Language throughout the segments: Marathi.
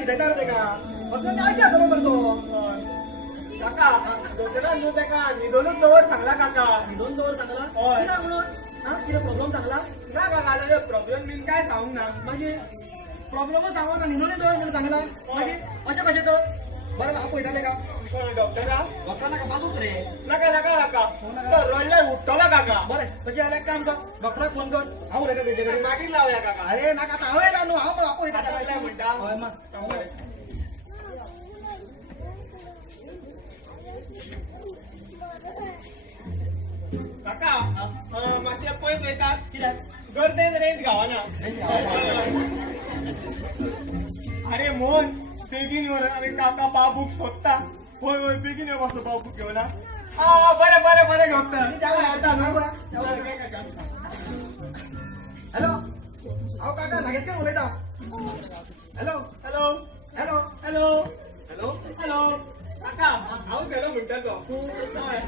न्हिदणार तेका फक्त मी आयच्या हाताला म्हणतो काका डॉक्टरान न्हू तेका न्हिदोनूच दवर सांगला काका न्हिदोन दवर सांगला हय. कित्याक म्हणून हा कितें प्रॉब्लेम सांगला ना काका आतां प्रॉब्लेम बीन काय सांगूंक ना मागीर प्रॉब्लेमच सांगो ना न्हिदोनूच दवर म्हणून सांगला मागीर अशें कशें तर बरें हांव पळयता तेका डॉक्टरा डॉक्टर नाका बाबूच रे नाका नाका काका तो रडल्यार उठतलो काका बरें तशें जाल्यार एक काम कर डॉक्टराक फोन कर हांव उलयता तेजे कडेन मागीर लावया काका अरे नाका आतां हांव येयला न्हू हांव पळयता आतां काय म्हणटा हय मा काका मातशें पयस वयतात कित्याक गर्देन रेंज गावना अरे मोहन बेगीन वर अरे काका बाबूक सोदता होय होय बेगीन यो मातसो बाबूक घेवन हा बरें बरें बरें डॉक्टर येता न्हू हॅलो हांव काका नागेशकर उलयता hello hello hello hello hello hello काका हांव गेलो म्हणटा तो हय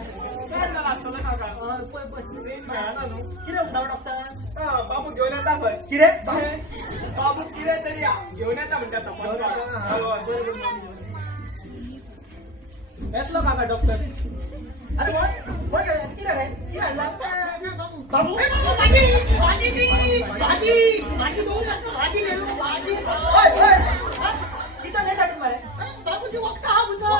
काय जाला आसतलो काका पळय पळय रेंज मेळना न्हू कितें म्हणटा डॉक्टर बाबू घेवन येता खंय कितें बाबू कितें तरी घेवन येता म्हणटा तो येतलो काका डॉक्टर अरे वय वय कितें रे कितें हाडला बाबू ओय ओय कितें लेट हाडून मरे बाबूजी वखदां हा बुजो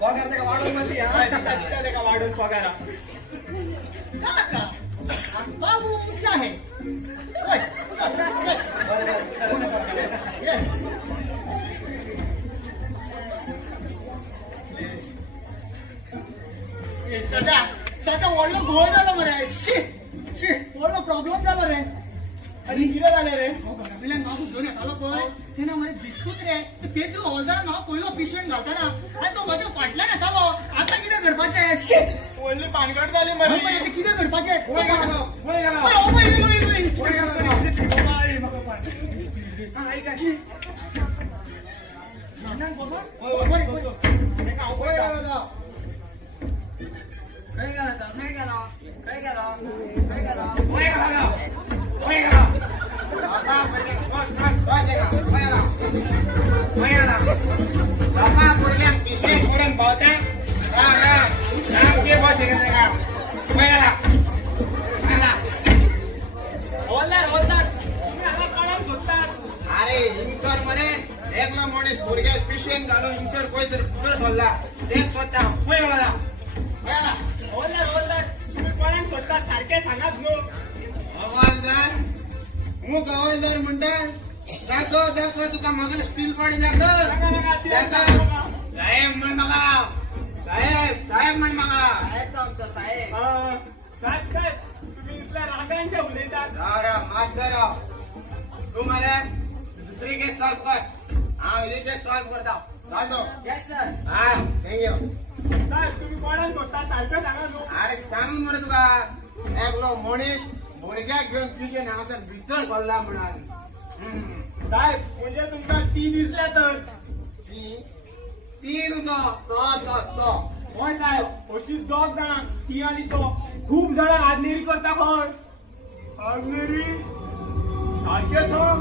पगार तेका वाडोवन मारली हा तेका वाडून पगारा बाबू उठला है सदा सदा व्हडलो घोळ जालो मरे शी शी व्हडलो प्रॉब्लेम जालो रे आनी कितें जालें रे घराबिल्यान बाबू घेवन येतालो पळय तेन्ना मरे दिसतूच रे पेद्रू हॉलदारान हांव पयलो पिशवेन घालताना आनी तो म्हज्या फाटल्यान येतालो आतां कितें करपाचें शी व्हडली भानगड जाली मरे कितें करपाचें वय गेला काय गेला अरे हिंसर मरे एकलो मनीस भुरग्याक पिशवेन घालून हिंसर पयसर फुकट सोडला तेच स्वता तुम्ही कोणाक सोदता सारखें सांगात न्हू हवालदार मुख हवालदार म्हणटा दाखव दाखव तुका म्हाका स्टील पॉडी दाखव साहेब म्हण म्हाका साहेब म्हण म्हाका साहेब साहेब तुम्ही इतल्या रागांचे उलयतात मास्तर तू मरे दुसरी केस सॉल्व कर हांव ही केस सॉल्व करता जातो यस सर हा थँक्यू साहेब तुम्ही कोणाक सोदता सारखें सांगा न्हू अरे सांग मरे तुका एकलो मनीस भुरग्याक घेवन पिशेन हांगासर भितर सोडला म्हणून साहेब म्हणजे तुमकां ती दिसल्या तर ती न्हू तो होय साहेब अशीच दोग जाणां ती आनी तो खूप जाणां आदनेरी करता खंय आगनेरी सारखे सांग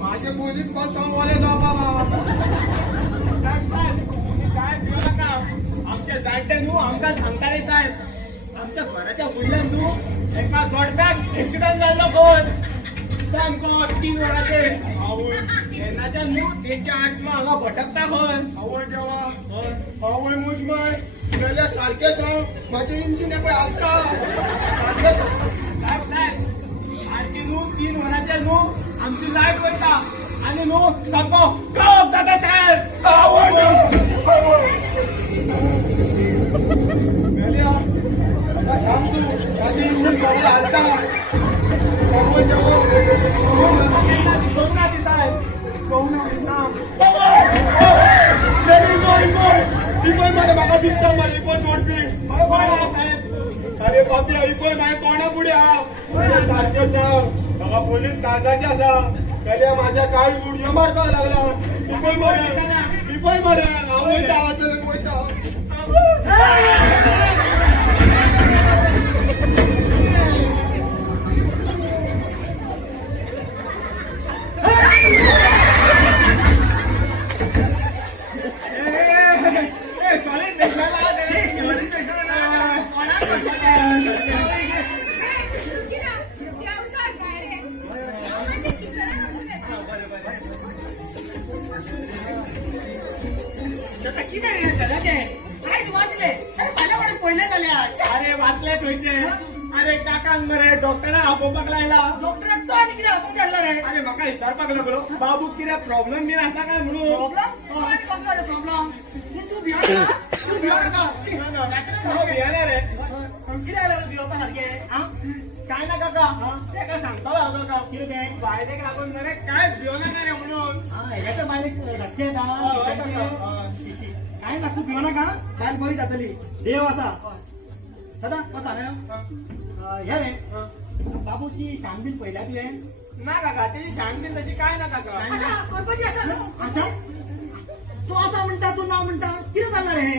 माझे बोलीत पण सांगवाले जा बाबा साहेब साहेब तुम्ही काय भिऊ नका आमचे जाणटे न्हू आमकां सांगताले साहेब आमच्या घराच्या फुडल्यान न्हू एका जोडप्याक एक्सिडंट जाल्लो खंय सामको 3 वरांचेर आवय तेन्नाच्यान न्हू तेंची आत्मा हांगा भटकता खंय आवय देवा आवय मुजमाय गेल्या सारखे सांग माझे इंजिन पळय हालता सारखे सांग साहेब साहेब सारकी न्हू 3 वरांचेर न्हू आमची लायट वयता आनी न्हू सामको कळप जाता साहेब आवय गेल्या आता सांग तू माझे इंजिन सगळं हालता आवय देवा सोमना ती साहेब सोमना इपय मरे म्हाका दिसता मरे इपय जोडपी साहेब अरे बापया इपय माझ्या तोंडा फुडें हांव सारकें सांग म्हाका पोलीस काळजाची आसा जाल्यार म्हाज्या काळी उडयो मारपाक लागला इपय मरे हांव वयता हांव वयता खंयचे अरे काकांक मरे डॉक्टरा आपोवपाक लायला डॉक्टराक तो आनी कितें आपूण काडला रे अरे म्हाका विचारपाक लागलो बाबू कितें प्रॉब्लेम बीन आसा काय म्हणून प्रॉब्लम तूं भियोनाका हो, भियेना रे कितें जालें भिवपा सारकें हा काय ना काका तेका सांगतालो हांव काका कितें तें बायलेक लागून मरे काय भियोनाका रे म्हणून हा हेच्या बायलेक धाकटे येता हय काका काय ना तू भियो नाका बायल बरी जातली देव आसा दादा वता हे रे बाबूची शान बीन पयल्या तुवें ना काका तेजी शाण बीन तशी काय ना काका करपाची आसा न्हू आसा तू असा म्हणटा तू ना म्हणटा कितें जाणार रे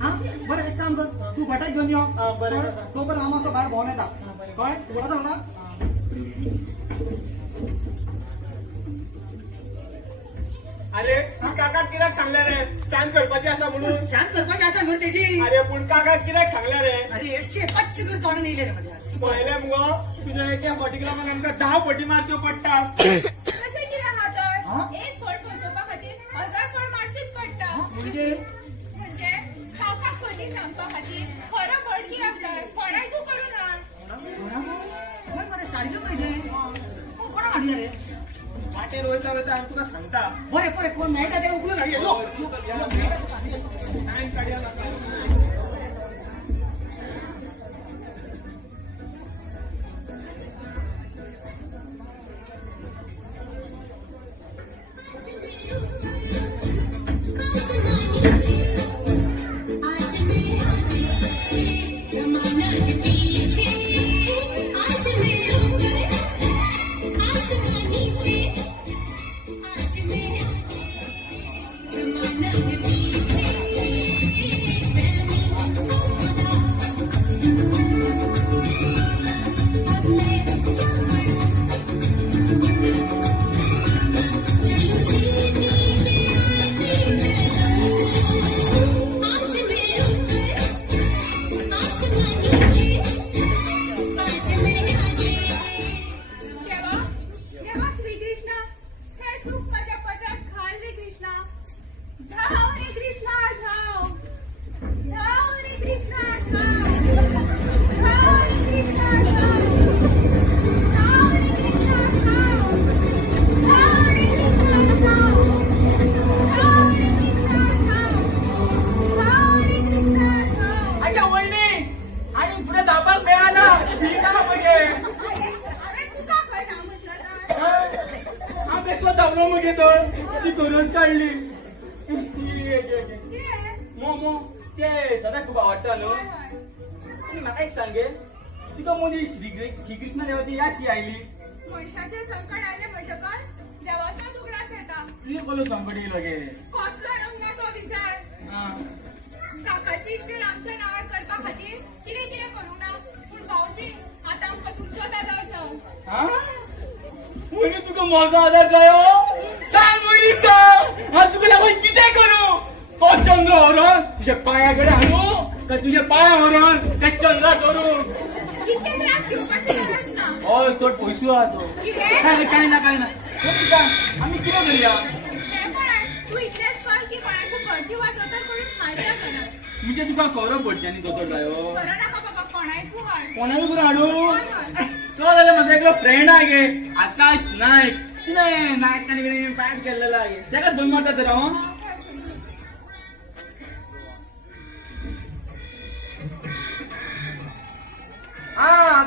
हा बरं एक काम कर तू भटाक घेऊन यो हा, बरें, कळ्ळें? बरें. तो पण हांव मातसो भायर भोंवन येता कळ्ळें तू वडा ना अरे तू काका कित्याक सांगल्या रे शाण करपाची आसा म्हणून शांत करपाची आसा न्हू तेजी अरे पूण काका कित्याक सांगल्या रे अरे 105 कर तोंड येयले रे माझ्या पळयलें मुगो तुज्या एका फाटीक लागून आमकां 10 फटी मारच्यो पडटा कशें कितें आहा तर हा? एक फट पोहोचोवपा खातीर 1000 फट मारचीच पडटा म्हणजे म्हणजे काकाक फटी सांगपा खातीर खरो फट कित्याक जाय फडायकू करून हाड मरे सारकें पाहिजे कोणा हाडले रे वाटेर वयता वयता हांव तुका सांगता बरें बरें कोण मेळटा ते उकलून हाडया यो टायम काडया नाका जमाना के पीछे आज मैं ऊपर आसमां नीचे आज मैं आगे जमाना के पीछे खुदा अब मैं क्या करूं चलो सीधी में आते चलो आज मैं ऊपर आसमां नीचे आज मैं आगे देवा देवा श्री कृष्णा हे सुख माझ्या पदरात घाल रे कृष्णा धाव रे कृष्णा धाव धाव रे कृष्णा धाव धाव रे कृष्णा धाव धाव रे कृष्णा धाव धाव रे कृष्णा धाव धाव रे कृष्णा धाव धाव रे कृष्णा धाव आजा वहिनी आणि पुढे धापाक मेळाना ठीक आहे मगे अरे अरे तू का करना म्हटलं तर आम्ही एकलो धावलो मगे तर ती गरज काढली कितें मोमो ते सदा खूप आवडटा न्हू हय हय ती म्हाका एक सांगे तुका मदी श्रीकृष्ण देवाची याशी आयली मनशाचे संकट आले म्हणटकच देवाचो दुगडास येता तुझे कोलो संकट येयलो गे कसलो रंग तो विचार काकाची इश्ट आमच्या नावार करपा खातीर कितें कितें करूं ना पूण भाऊजी आतां आमकां तुमचो आदार जावं वहिनी तुका माझा आधार जायो सांग वहिनी सांग हांव तुका लागून कितें करू तो चंद्र व्हरोन तुझ्या पांयाकडे हाडू काय तुझ्या पांया व्हरोन त्या चंद्रा धरून इतके त्रास घेवपाची गरज ना हय चड पयसू आहा तो कितें काय ना वहिनी सांग आमी कितें करया तें पळय तू इतलेंच कर की कोणाकू खर्ची वाचोवता करून हाडटा घरा म्हणजे तुका खरो पडच्यानी दोतोर जायो खरो नाका बाबा कोणाकू हाड कोणाक करून हाडू हय हय तो जाल्यार म्हजो एकलो फ्रेंड आहा गे आकाश नायक कितें नायकांनी कितें पाठ केल्लेलो आहा गे तेका दोन मारता तर हांव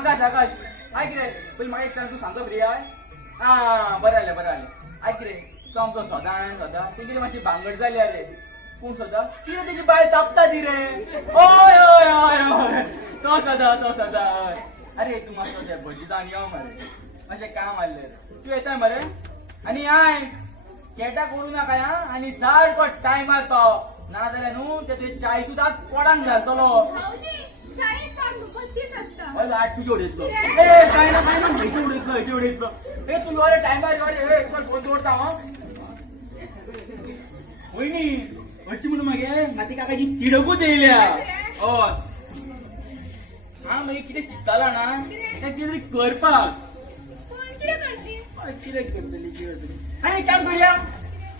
आकाश ऐक रे पयलीं म्हाका एक सांग तूं सांगतो फ्री आय बरें जालें ऐक रे तो आमचो सदां तेजी मातशी भांगड जाली रे पूण सदां कितें तेजी बायल तापता ती रे हय तो सदां हय अरे तूं मातसो ते भजी जावन यो मरे मातशें काम आसलें रे तूं येता मरे आनी आय केटा करूं नाका आनी सारको टायमार तो नाजाल्यार न्हू ते तुवें चाय सुद्दां कोडांक घालतलो भाऊजी चाळीस तास दुपट्टीच असता अरे आठ तुझे उडयतलो काय ना हेचे उडयतलो तू अरे टायमार अरे फोन जोडता हांव वहिनी अशी म्हणून मागे माती काकाची तिडकूच येयल्या हय हांव मागीर कितें चिंततालो ना कितें तरी करपाक पूण कितें करतली कितें करतली आनी एक काम करुया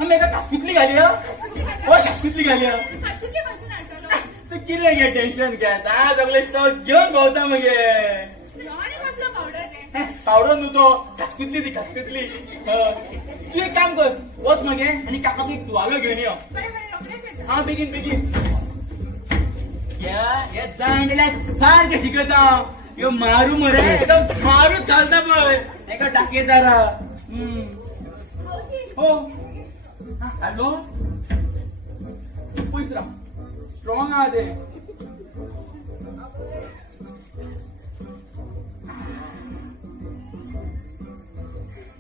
आमी एका कास्कुतली घालया हय कास्कुतली घालया हातूचे पासून हाडटलो तू कितें घे टेन्शन घेता सगळे स्टॉक घेऊन भोवता मगे आणि कसलं पावडर ते पावडर न्हू तो घासकुतली ती घासकुतली तू एक काम कर वच मगे आणि काका तू एक तुवालो घेऊन यो बरे बरे रोखडेच येतो हा बेगीन बेगीन या जाणलेल्या सारखे शिकता यो मारू मरे एकदम मारूच घालता पळय एका टाकेदारा भाऊजी हो हॅलो पयस राव स्ट्रॉंग आहा ते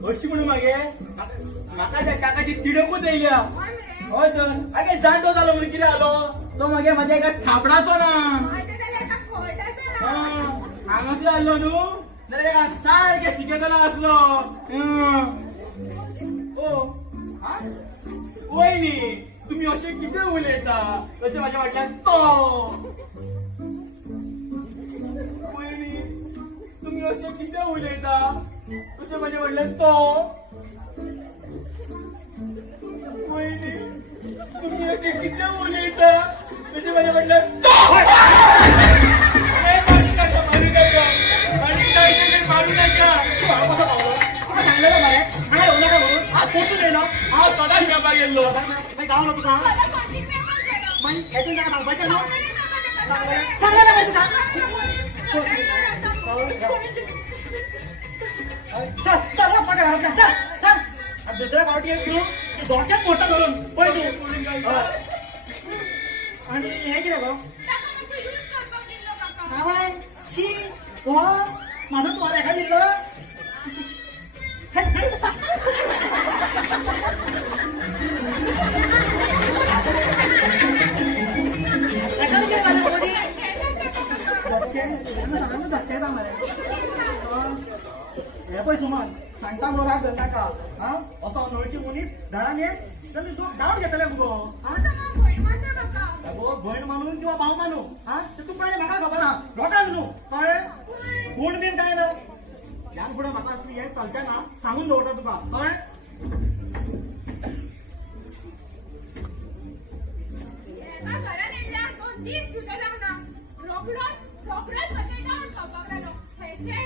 अशी म्हणून मागे म्हाका त्या काकाची तिडकूच येयल्या काय मरे होय तर आगे जाणटो जालो म्हणून कितें जालो तो मागे माझ्या एका थापडाचो ना माझ्या जाल्यार एका खोटाचो ना हांगासलो आसलो न्हू जाल्यार एका सारखे शिकयतलो आसलो ओ वयनी तुम्ही असे कितें उलयता अशें म्हाज्या फाटल्यान तो वयनी तुम्ही असे कितें उलयता अशें म्हाज्या फाटल्यान तो वयनी तुम्ही असे कितें उलयता अशें म्हाज्या फाटल्यान तो मारू नका कसं पावलो तुका सांगलेलं मरे हांगा येऊ नका म्हणून आज पोचून येयलो हा सदांच घेवपाक गेल्लो मागीर गावलो तुका मला भाऊजी पेपर केलो मागीर हेतून ताका सांगपाचें न्हू सांगलेलं सांगलेलं मागीर तुका चल चल वच माझ्या घरांतल्यान चल चल आणि दुसऱ्या फावटी येत न्हू की डोक्यात मोठा धरून पळय तू आणि हे कितें गो आवय शी हो माझं तुला एका दिल्लो एका कितें जालें गो ती धक्के जा मरे हे पळय सुमन सांगता म्हणून राग धर नाका हा असो अनवळखी मनीस घरान येत जाल्यार तूं डावट घेतले मुगो हा अगो भयण मानून किंवा भाव मानू हा ते तू कळ्ळें म्हाका खबर आहा लोकांक न्हू कळ्ळें गुण बीन काय ना ह्यान फुडें म्हाका असली हें चलचें ना सांगून दवरता तुका कळ्ळें घरान येयल्यार 2 दीस सुद्दां जावना रोकडोच म्हजे डावट खावपाक लागलो हेचे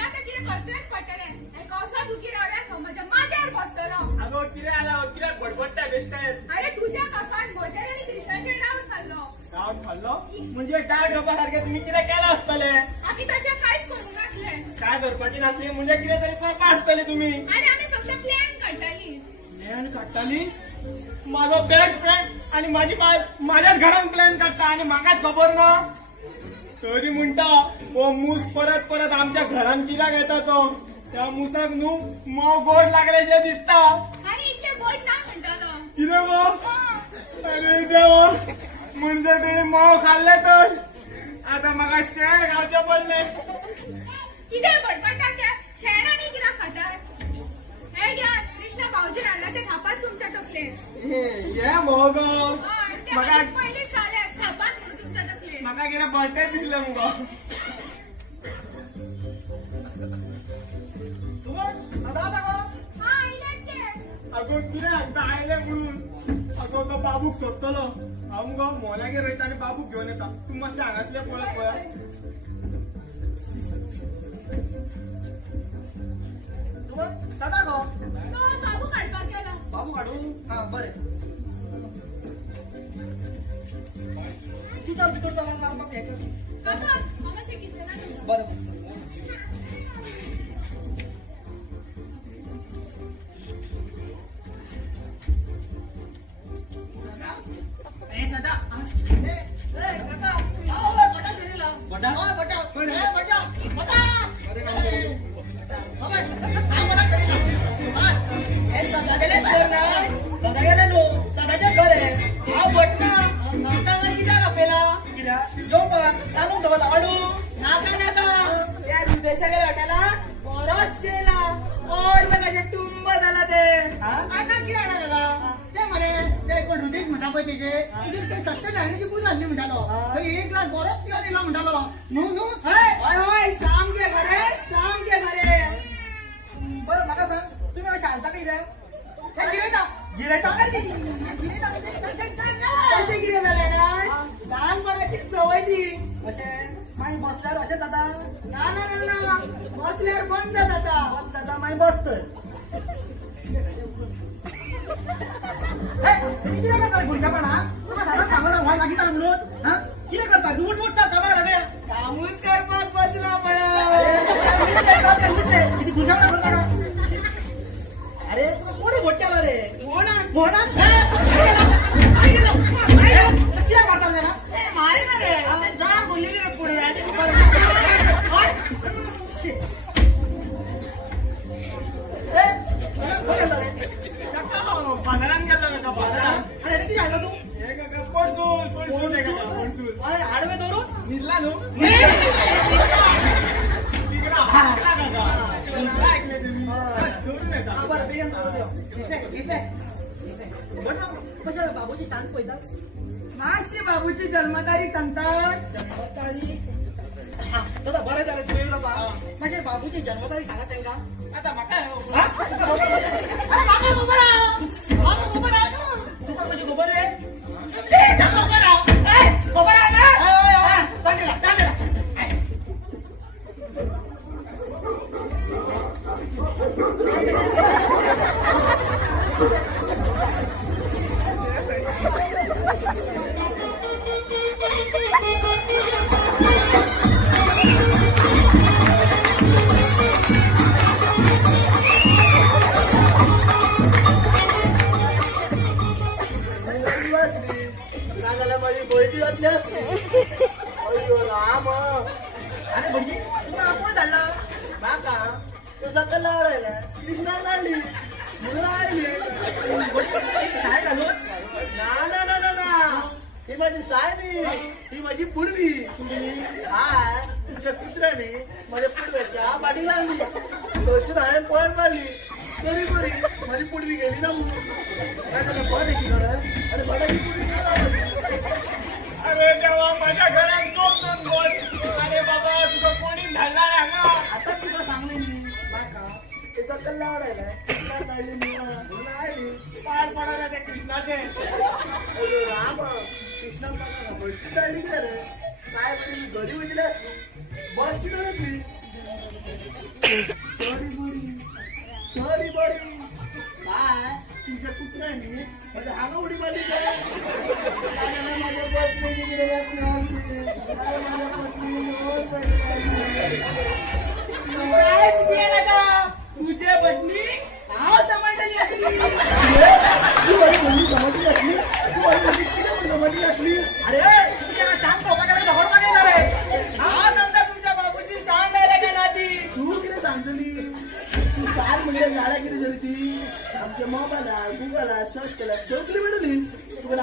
आतां कितें करचेंच पडटलें हेका असो दुखी रावल्यार म्हज्या माथ्यार बसतलो अगो कितें जालां कित्याक बडबडटा बेश्टेत अरे तुझ्या काकान म्हजेर आनी क्रिशाचेर डावट खाल्लो डावट खाल्लो म्हणजे डावट घेवपा सारखें तुमी कितें केलां आसतलें आमी तशें कांयच करूंक नासले काय करपाची नासली म्हणजे कितें तरी करपा आसतलें तुमी आनी आमी फक्त प्लॅन काडटाली प्लॅन काडटाली माझो बेस्ट फ्रेंड आणि माझी बाय माझ्याच घरान प्लॅन काडटा आणि म्हाकाच खबर ना तरी म्हणटा हो मूस परत परत आमच्या घरान कित्याक येता तो त्या मुसाक न्हू मोव गोड लागल्याचे दिसता आनी इतले गोड ना म्हणटालो कितें गो अरे देवा म्हणजे तेणे मोव खाल्ले तर आता म्हाका शेण घालचे पडले कितें बडबडटा त्या शेणांनी कित्याक खातात हे घ्या कृष्णा भाऊजीन हाडला ते खापात तुमच्या तकलेन हे मोव गो म्हाका पयलीं चाल्यात खापात म्हणून तुमच्या तकलेन म्हाका कितें बर्थडे दिसले मुगो हा आयल्यात ते अगो कितें सांगता आयले म्हणून अगो तो बाबूक सोदतलो हांव मुगो मोलागेर वयता आनी बाबूक घेवन येता तूं मातशें हांगासले पळय पळय दादा गो तो बाबू काडपाक गेलो बाबू काढू हा बरें तू चल भितर चल रांदपाक हें कर काका हांगासर किचनान बरें दादा गेले न्हू दादाचेच घर आहे हांव भटना म्हाका कित्याक आपयला कित्याक जेवपाक तांदूळ दवरला वाडू नाका नाका त्या रुदेशाच्या हॉटेलात बरोच शेला ओड बघाचे टुंब झाला ते हा आता किती आला त्याला ते म्हणे ते कोण रुदेश म्हणटा पळय तेजे ते सत्यनारायणाची पूजा झाली म्हणटालो थंय 1 लाख बरोच पियो दिला म्हणटालो न्हू न्हू हय होय होय सामके खरे बरं म्हाका सांग तुम्ही अशें हालता कितें गिरायता गिरायता कशें कितें जालें ना ल्हानपणाची सवय ती अशें मागीर बसल्यार अशें जाता ना ना ना ना बसल्यावर बंद जाता बस जाता मागीर बस तर कितें करता भुरगेपणा तुका सदांच सांगना व्हय लागीता म्हणून हा कितें करता उठ उठ कामाक रे कामूच करपाक बसला किती भुरगेपणा करता का अरे तुका कोणी भोट केला रे म्हणून मोहना कित्याक मारता ना मारी ना रे जा बोललेली रे पुढे बाजारात गेला नका बाजारात अरे किती हाडला तू हे काका पडसून पडसून हे काका पडसून अरे आडवे धरून निघला न्हू तिकडं हाकला काका काय ऐकले तुम्ही धरून येता बरं बेगीन कशा बाबूची चांद पळयता मातशी बाबूची जन्मतारीख सांगतात जन्मतारीख दादा बरें जालें तूं येयलो पा माझे बाबूची जन्मतारीख सांगा तेंका आता म्हाका हा? तुका कशी खबर रे अरे भटजी तुका कोण धाडला काय घालून ही माझी सायबी ही माझी पूर्वी हाय तुमच्या कुत्र्याने माझ्या पूर्व्याच्या पाठी लागली तशी नाही पळ मारली तरी बरी माझी पूर्वी गेली ना काय त्याला पळ देखील अरे बडाची पूर्वी अरे देवा माझ्या घरात दोन गोड अरे बाबा तुका कोणी धाडला ना आता तुला सांगले मी बाका ते सगळं लावडायला पार पडायला त्या कृष्णाचे राम कृष्णा बसती काढली की रे काय घरी उठले बस की सॉरी बरी काय तुमच्या कुत्र्याने माझ्या हागा उडी मारली माझ्या तुझे बटणी नाव समजली असली समजली असली अरे तुझ्या चांद पोपा गेला ढोर मागे रे हा समजा तुमच्या बाबूची शान द्यायला का नाती तू किती सांगतली तू काय म्हणजे झाला किती झाली ती आमच्या मोबाईलला गुगलला सर्च केला चौकली मिळाली तुला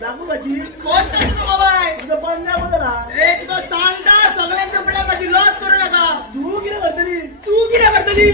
दाखवायची कोणता तुझा मोबाईल तुझं पण नाही बोलला एक तो सांगता सगळ्यांच्या पुढे माझी लॉस करू नका तू किती करतली तू किती करतली